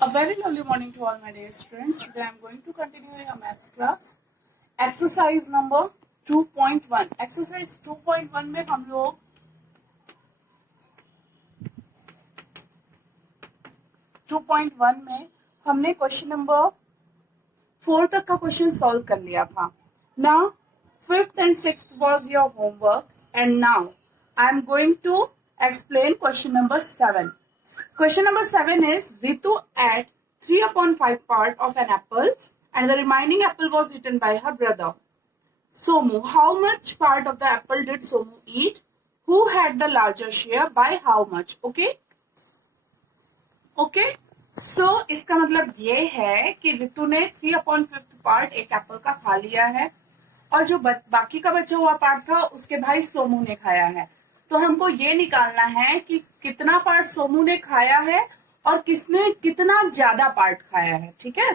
A very lovely morning to all my dear students. Today I am going to continue your maths class. Exercise number 2.1. Exercise 2.1 में हम लोग हमने question number 4 तक का question solve कर लिया था. Now 5th and 6th was your homework and now I am going to explain question number 7. Question number 7 is Ritu ate 3/5 part of an apple and the remaining apple was eaten by her brother. Somu, how much part of the apple did Somu eat? Who had the larger share? By how much? Okay? Okay? So, इसका मतलब ये है कि रितु ने 3/5 part एक Apple का खा लिया है और जो बाकी का बचा हुआ पार्ट था उसके भाई सोमू ने खाया है. तो हमको ये निकालना है कि कितना पार्ट सोमू ने खाया है और किसने कितना ज्यादा पार्ट खाया है. ठीक है,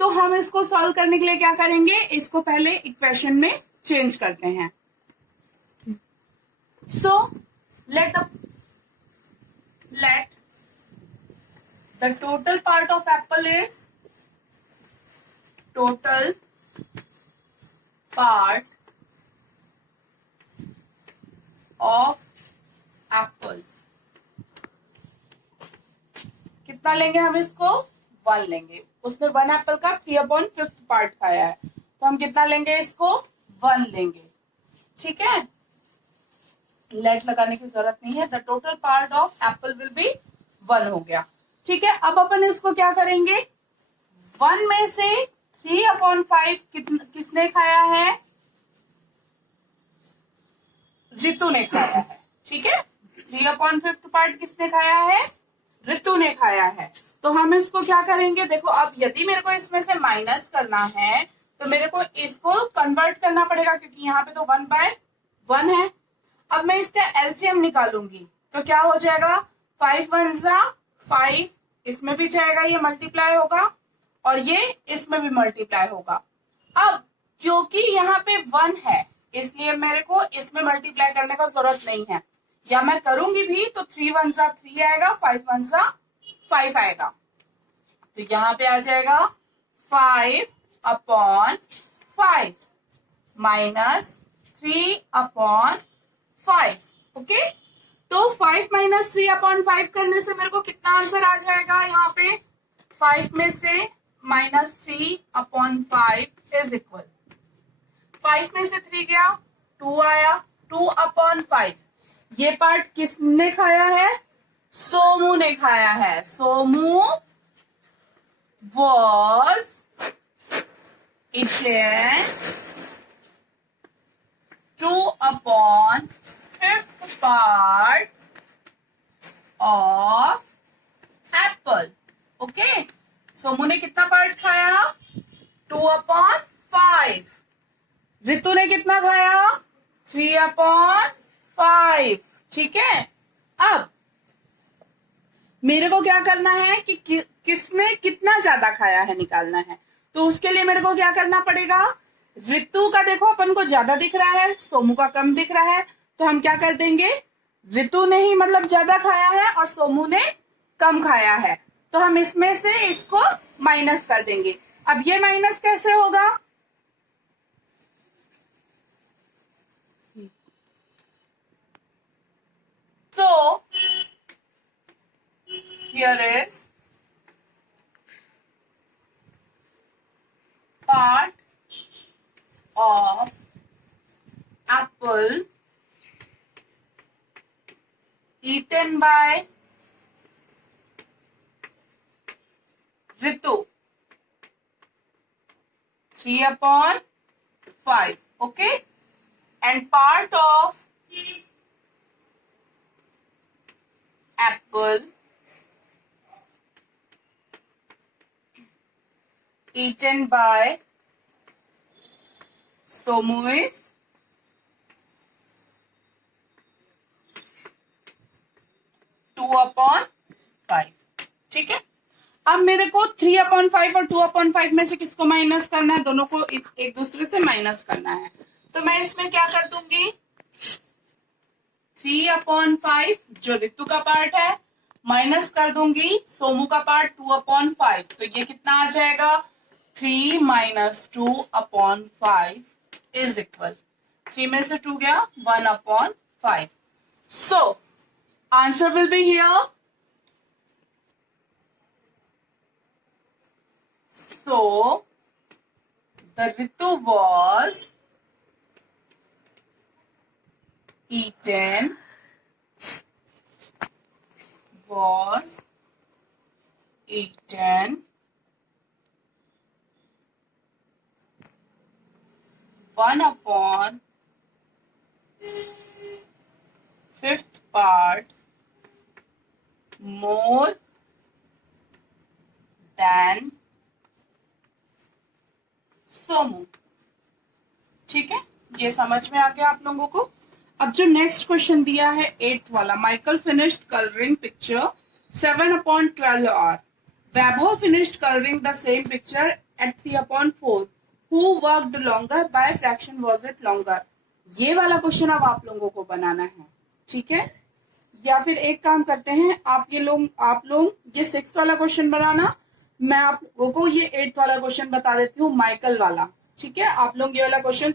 तो हम इसको सॉल्व करने के लिए क्या करेंगे, इसको पहले इक्वेशन में चेंज करते हैं. So let the total part of apple is total part of apple. कितना लेंगे हम इसको? 1 लेंगे. उसने 1 एप्पल का 3/5 पार्ट खाया है तो हम कितना लेंगे इसको? 1 लेंगे. ठीक है, लेट लगाने की जरूरत नहीं है. The total part of Apple will be 1 हो गया. ठीक है, अब अपन इसको क्या करेंगे, 1 में से 3/5 किसने खाया है? रितु ने खाया है. ठीक है, 3/5 पार्ट किसने खाया है? रितु ने खाया है. तो हम इसको क्या करेंगे, देखो अब यदि मेरे को इसमें से माइनस करना है तो मेरे को इसको कन्वर्ट करना पड़ेगा क्योंकि यहाँ पे तो 1/1 है. अब मैं इसका एलसीएम निकालूंगी तो क्या हो जाएगा, 5 1 5, इसमें भी जाएगा, ये मल्टीप्लाई होगा और ये इसमें भी मल्टीप्लाई होगा. अब क्योंकि यहाँ पे 1 है इसलिए मेरे को इसमें मल्टीप्लाई करने का जरूरत नहीं है, या मैं करूंगी भी तो 3 1 3 आएगा, 5 1 5 आएगा. तो यहाँ पे आ जाएगा 5/5 माइनस 3/5. ओके, तो 5 - 3/5 करने से मेरे को कितना आंसर आ जाएगा, यहाँ पे 5 में से -3/5 इज इक्वल, 5 में से 3 गया 2 आया, 2/5. ये पार्ट किसने खाया है? सोमू ने खाया है. Somu was eaten 2/5 part of apple. Okay, Somu ने कितना पार्ट खाया? 2/5. रितु ने कितना खाया? 3/5. ठीक है, अब मेरे को क्या करना है कि किसने कितना ज्यादा खाया है निकालना है. तो उसके लिए मेरे को क्या करना पड़ेगा, रितु का देखो अपन को ज्यादा दिख रहा है, सोमू का कम दिख रहा है, तो हम क्या कर देंगे, रितु ने ही मतलब ज्यादा खाया है और सोमू ने कम खाया है, तो हम इसमें से इसको माइनस कर देंगे. अब ये माइनस कैसे होगा, so here is part of apple eaten by Ritu, 3/5. Okay, and part of apple eaten by Somu is 2/5. ठीक है, अब मेरे को 3/5 और 2/5 में से किसको माइनस करना है, दोनों को एक दूसरे से माइनस करना है. तो मैं इसमें क्या कर दूंगी, 3/5 जो ऋतु का पार्ट है माइनस कर दूंगी सोमू का पार्ट 2/5, तो ये कितना आ जाएगा 3 माइनस 2/5 इज इक्वल, 3 में से 2 गया 1/5. So answer will be here. So the Ritu was eaten 1/5 part more than Somu. ठीक है, ये समझ में आ गया आप लोगों को. अब जो नेक्स्ट क्वेश्चन दिया है 8th वाला, Michael finished colouring picture 7/12 hour. Vaibhav finished colouring the same picture at 3/4. Who worked longer, by fraction was it longer. ये वाला क्वेश्चन अब आप लोगों को बनाना है. ठीक है, या फिर एक काम करते हैं, आप लोग ये 6th वाला क्वेश्चन बनाना, मैं आप लोगों को ये 8th वाला क्वेश्चन बता देती हूँ, माइकल वाला. ठीक है, आप लोग ये वाला क्वेश्चन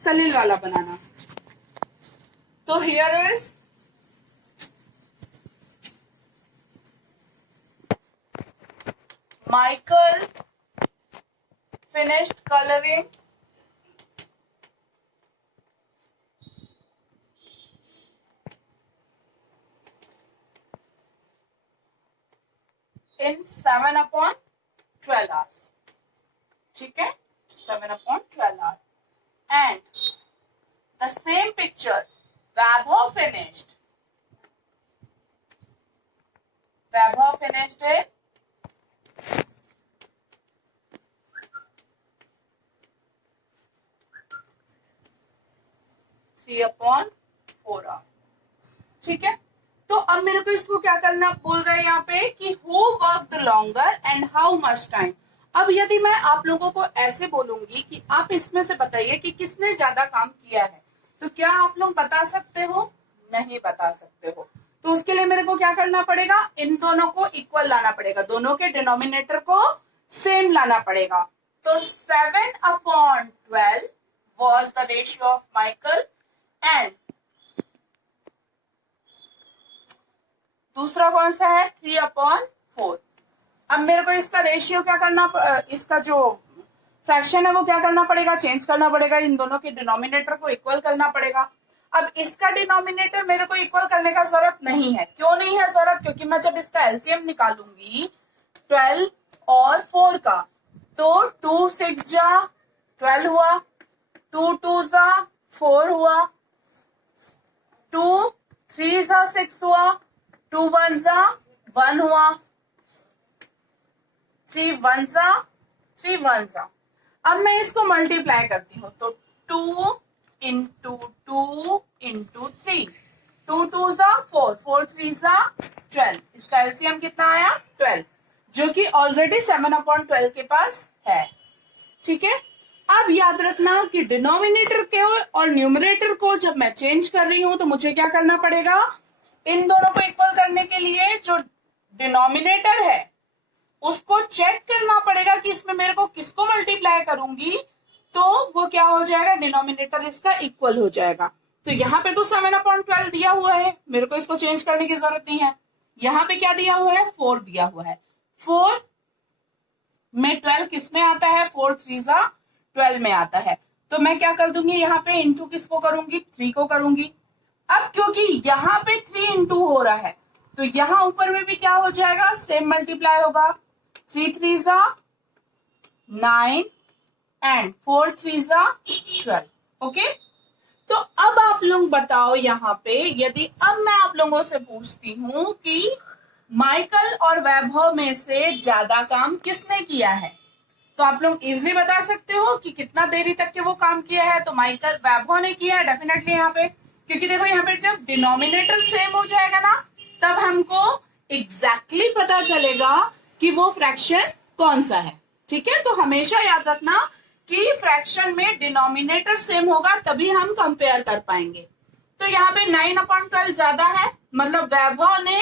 सलील वाला बनाना. तो here is Michael finished coloring in 7/12 hours. ठीक है, 7/12 hours. And the same picture Vaibhav finished it 3/4 hours. ठीक है, तो अब मेरे को इसको क्या करना बोल रहा है यहाँ पे कि who worked longer and how much time. अब यदि मैं आप लोगों को ऐसे बोलूंगी कि आप इसमें से बताइए कि किसने ज्यादा काम किया है, तो क्या आप लोग बता सकते हो? नहीं बता सकते हो. तो उसके लिए मेरे को क्या करना पड़ेगा, इन दोनों को इक्वल लाना पड़ेगा, दोनों के डिनोमिनेटर को सेम लाना पड़ेगा. तो 7/12 was the ratio of Michael and दूसरा कौन सा है 3/4. अब मेरे को इसका रेशियो क्या करना, इसका जो फ्रैक्शन है वो क्या करना पड़ेगा, चेंज करना पड़ेगा, इन दोनों के डिनोमिनेटर को इक्वल करना पड़ेगा. अब इसका डिनोमिनेटर मेरे को इक्वल करने का जरूरत नहीं है. क्यों नहीं है जरूरत, क्योंकि मैं जब इसका एलसीएम निकालूंगी 12 और 4 का, तो 2 6 जा 12 हुआ, 2 2 जा 4 हुआ, 2 3 जा 6 हुआ, 2 1 जा 1 हुआ, 3 1 जा 3 1 जा. अब मैं इसको मल्टीप्लाई करती हूँ, तो 2 इंटू 2 इंटू 3, 2 2 जा 4, 4 3 जा 12. इसका एलसीएम कितना आया 12, जो कि ऑलरेडी 7/12 के पास है. ठीक है, अब याद रखना कि डिनोमिनेटर के और न्यूमरेटर को जब मैं चेंज कर रही हूं तो मुझे क्या करना पड़ेगा, इन दोनों को इक्वल करने के लिए जो डिनोमिनेटर है उसको चेक करना पड़ेगा कि इसमें मेरे को किसको मल्टीप्लाई करूंगी तो वो क्या हो जाएगा, डिनोमिनेटर इसका इक्वल हो जाएगा. तो यहाँ पे तो 7/12 दिया हुआ है, मेरे को इसको चेंज करने की जरूरत नहीं है. यहाँ पे क्या दिया हुआ है, 4 दिया हुआ है. 4 में 12 किस में आता है, 4 3 जा 12 में आता है. तो मैं क्या कर दूंगी, यहाँ पे इंटू किसको करूंगी, 3 को करूंगी. अब क्योंकि यहाँ पे 3 इंटू हो रहा है तो यहाँ ऊपर में भी क्या हो जाएगा, सेम मल्टीप्लाई होगा. 3 3 जा 9 एंड 4 3 जा 12. ओके, तो अब आप लोग बताओ यहाँ पे, यदि अब मैं आप लोगों से पूछती हूँ कि माइकल और वैभव में से ज्यादा काम किसने किया है, तो आप लोग इजिली बता सकते हो कि कितना देरी तक के वो काम किया है. तो माइकल वैभव ने किया है डेफिनेटली यहाँ पे, क्योंकि देखो यहाँ पे जब डिनोमिनेटर सेम हो जाएगा ना तब हमको एग्जैक्टली पता चलेगा कि वो फ्रैक्शन कौन सा है. ठीक है, तो हमेशा याद रखना कि फ्रैक्शन में डिनोमिनेटर सेम होगा तभी हम कंपेयर कर पाएंगे. तो यहाँ पे 9/12 ज्यादा है, मतलब वैभव ने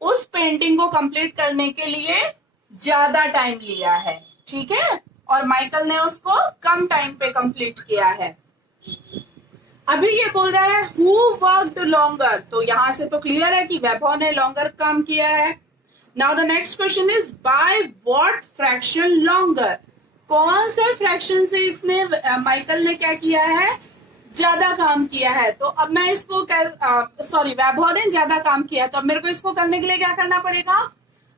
उस पेंटिंग को कंप्लीट करने के लिए ज्यादा टाइम लिया है, ठीक है, और माइकल ने उसको कम टाइम पे कंप्लीट किया है। अभी ये बोल रहा है हु वर्कड लॉन्गर, तो यहां से तो क्लियर है कि वैभव ने लॉन्गर काम किया है। Now the next question is by what fraction longer, कौन से फ्रैक्शन से इसने माइकल ने क्या किया है, ज्यादा काम किया है। तो अब मैं इसको वैभव ने ज्यादा काम किया है, तो अब मेरे को इसको करने के लिए क्या करना पड़ेगा,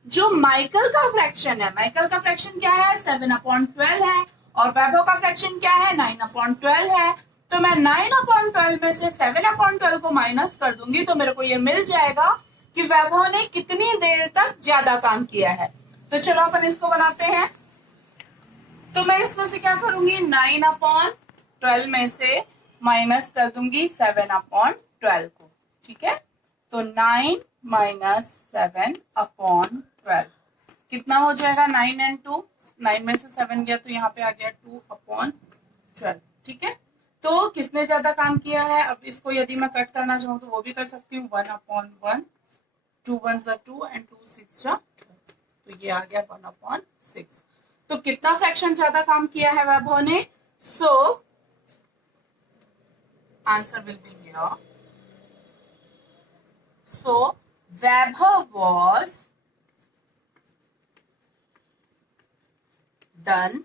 जो माइकल का फ्रैक्शन है, माइकल का फ्रैक्शन क्या है 7/12 है, और वैभव का फ्रैक्शन क्या है 9/12 है। तो मैं 9/12 में से 7/12 को माइनस कर दूंगी, तो मेरे को ये मिल जाएगा कि वैभव ने कितनी देर तक ज्यादा काम किया है। तो चलो अपन इसको बनाते हैं। तो मैं इसमें से क्या करूंगी, 9/12 में से माइनस कर दूंगी 7/12 को, ठीक है। तो 9 माइनस 7/12 कितना हो जाएगा, 9 and 2, 9 में से 7 गया तो यहाँ पे आ गया 2/12, ठीक है। तो किसने ज्यादा काम किया है, अब इसको यदि मैं कट करना चाहूँ तो वो भी कर सकती हूँ, 1/1, 2 1 2 and 2 6 2, तो ये आ गया 1/6। तो कितना फ्रैक्शन ज्यादा काम किया है वैभव ने, so answer will be here. So Vaibhav was done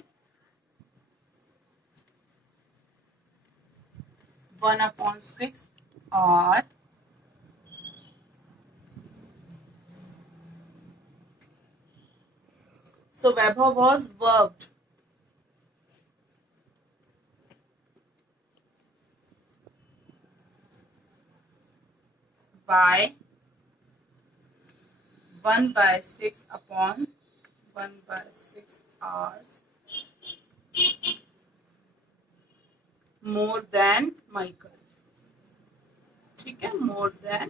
1/6 or so Vaibhav was worked by 1/6 hours more than Michael, ठीक है, more than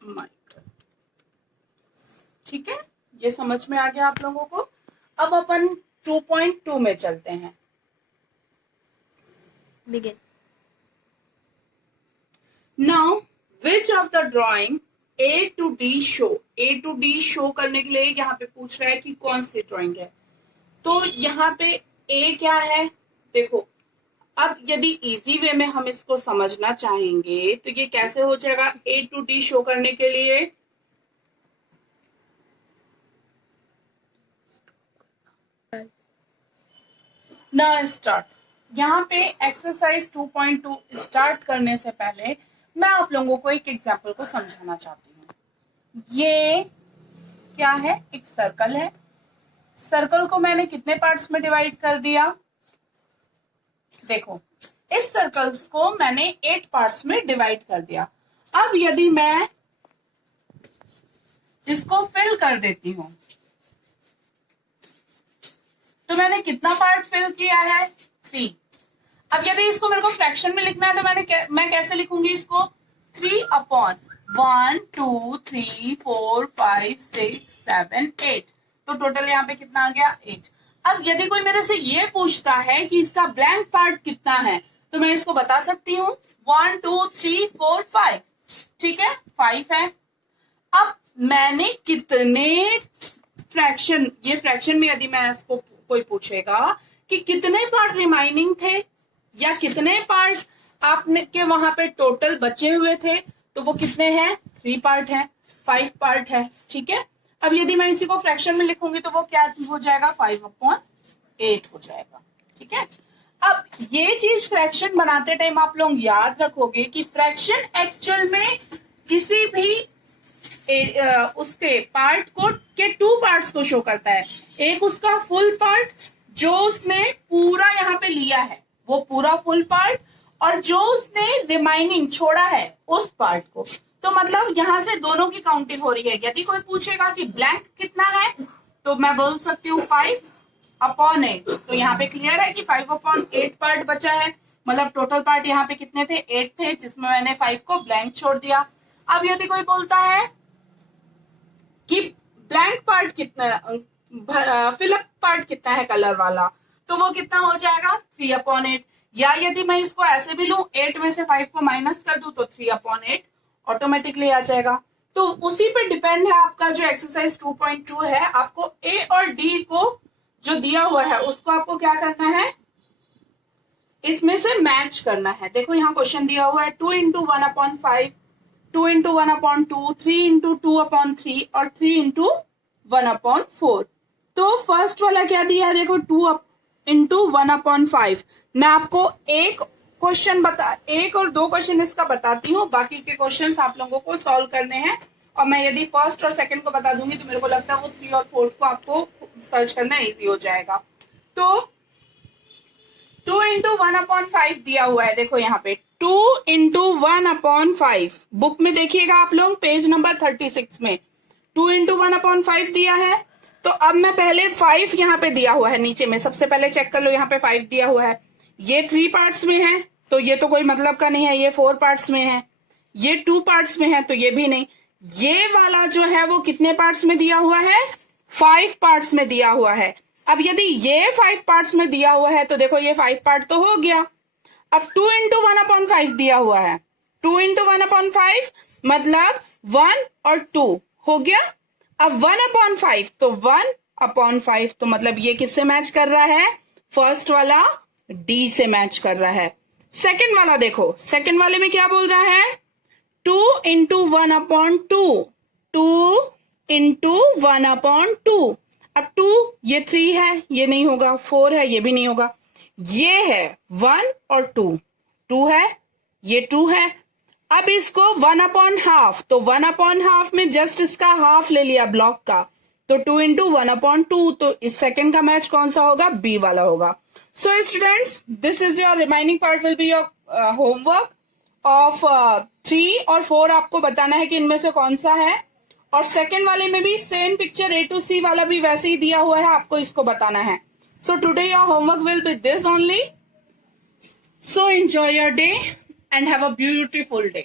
Michael, ठीक है। ये समझ में आ गया आप लोगों को। अब अपन 2.2 में चलते हैं। Begin. Now, which of the drawing A to D show, A to D show करने के लिए यहाँ पे पूछ रहा है कि कौन सी ड्राइंग है। तो यहाँ पे A क्या है, देखो अब यदि इजी वे में हम इसको समझना चाहेंगे तो ये कैसे हो जाएगा, A to D शो करने के लिए ना स्टार्ट, यहाँ पे एक्सरसाइज 2.2 स्टार्ट करने से पहले मैं आप लोगों को एक एग्जाम्पल को समझाना चाहती हूँ। ये क्या है, एक सर्कल है, सर्कल को मैंने कितने पार्ट्स में डिवाइड कर दिया, देखो इस सर्कल्स को मैंने 8 पार्ट्स में डिवाइड कर दिया। अब यदि मैं इसको फिल कर देती हूं तो मैंने कितना पार्ट फिल किया है, 3। अब यदि इसको मेरे को फ्रैक्शन में लिखना है तो मैं कैसे लिखूंगी इसको, 3/1 2 3 4 5 6 7 8, तो टोटल यहाँ पे कितना आ गया 8। अब यदि कोई मेरे से ये पूछता है कि इसका ब्लैंक पार्ट कितना है तो मैं इसको बता सकती हूँ 1 2 3 4 5, ठीक है, 5 है। अब मैंने कितने फ्रैक्शन, ये फ्रैक्शन में यदि मैं इसको कोई पूछेगा कि कितने पार्ट रिमाइनिंग थे या कितने पार्ट आपने के वहां पे टोटल बचे हुए थे, तो वो कितने हैं, 3 पार्ट है, 5 पार्ट है, ठीक है। अब यदि मैं इसी को फ्रैक्शन में लिखूंगी तो वो क्या हो जाएगा, 5/8 हो जाएगा, ठीक है। अब ये चीज फ्रैक्शन बनाते टाइम आप लोग याद रखोगे कि फ्रैक्शन एक्चुअल में किसी भी उसके पार्ट को के 2 पार्ट्स को शो करता है। एक उसका फुल पार्ट जो उसने पूरा यहाँ पे लिया है वो पूरा फुल पार्ट, और जो उसने रिमाइनिंग छोड़ा है उस पार्ट को। तो मतलब यहाँ से दोनों की काउंटिंग हो रही है। यदि कोई पूछेगा कि ब्लैंक कितना है तो मैं बोल सकती हूँ 5/8। तो यहाँ पे क्लियर है कि 5/8 पार्ट बचा है, मतलब टोटल पार्ट यहाँ पे कितने थे, 8 थे, जिसमें मैंने 5 को ब्लैंक छोड़ दिया। अब यदि कोई बोलता है कि ब्लैंक पार्ट कितना, फिलअप पार्ट कितना है कलर वाला, तो वो कितना हो जाएगा 3/8। या यदि मैं इसको ऐसे भी लूं 8 में से 5 को माइनस कर दूं तो 3/8, ऑटोमेटिकली आ जाएगा। तो उसी पे डिपेंड है आपका जो एक्सरसाइज 2.2 है। आपको ए और डी को जो दिया हुआ है उसको आपको क्या करना है, इसमें से मैच करना है। देखो यहाँ क्वेश्चन दिया हुआ है 2 इंटू 1/5, 2 इंटू 1/2, 3 इंटू 2/3 और 3 इंटू 1/4। तो फर्स्ट वाला क्या दिया है, देखो 2 इंटू 1/5। मैं आपको एक और दो क्वेश्चन इसका बताती हूँ, बाकी के क्वेश्चन आप लोगों को सॉल्व करने हैं। और मैं यदि फर्स्ट और सेकंड को बता दूंगी तो मेरे को लगता है वो 3 और 4 को आपको सर्च करना इजी हो जाएगा। तो 2 इंटू 1/5 दिया हुआ है, देखो यहाँ पे 2 इंटू 1/5। बुक में देखिएगा आप लोग पेज नंबर 36 में 2 इंटू 1/5 दिया है। तो अब मैं पहले 5 यहाँ पे दिया हुआ है नीचे में, सबसे पहले चेक कर लो, यहाँ पे 5 दिया हुआ है। ये 3 पार्ट्स में है तो ये तो कोई मतलब का नहीं है। ये 4 पार्ट्स में है, ये 2 पार्ट्स में है तो ये भी नहीं। ये वाला जो है वो कितने पार्ट्स में दिया हुआ है, 5 पार्ट्स में दिया हुआ है। अब यदि ये 5 पार्ट्स में दिया हुआ है तो देखो ये 5 पार्ट तो हो गया। अब 2 इंटू 1/5 दिया हुआ है, 2 इंटू 1/5 मतलब 1 और 2 हो गया। अब 1/5 तो 1/5 तो मतलब ये किससे मैच कर रहा है, फर्स्ट वाला डी से मैच कर रहा है। सेकंड वाला देखो, सेकंड वाले में क्या बोल रहा है, 2 इंटू 1/2, 2 इंटू 1/2। अब 2 ये 3 है, ये नहीं होगा, 4 है, ये भी नहीं होगा। ये है 1 और 2, 2 है, ये 2 है। अब इसको 1/2, तो 1/2 में जस्ट इसका हाफ ले लिया ब्लॉक का, तो 2 इंटू 1/2। तो इस सेकंड का मैच कौन सा होगा, बी वाला होगा। So students, this is your remaining part will be your homework of 3 और 4। आपको बताना है कि इनमें से कौन सा है। और सेकंड वाले में भी same picture A to C वाला भी वैसे ही दिया हुआ है, आपको इसको बताना है। So today your homework will be this only. So enjoy your day and have a beautiful day.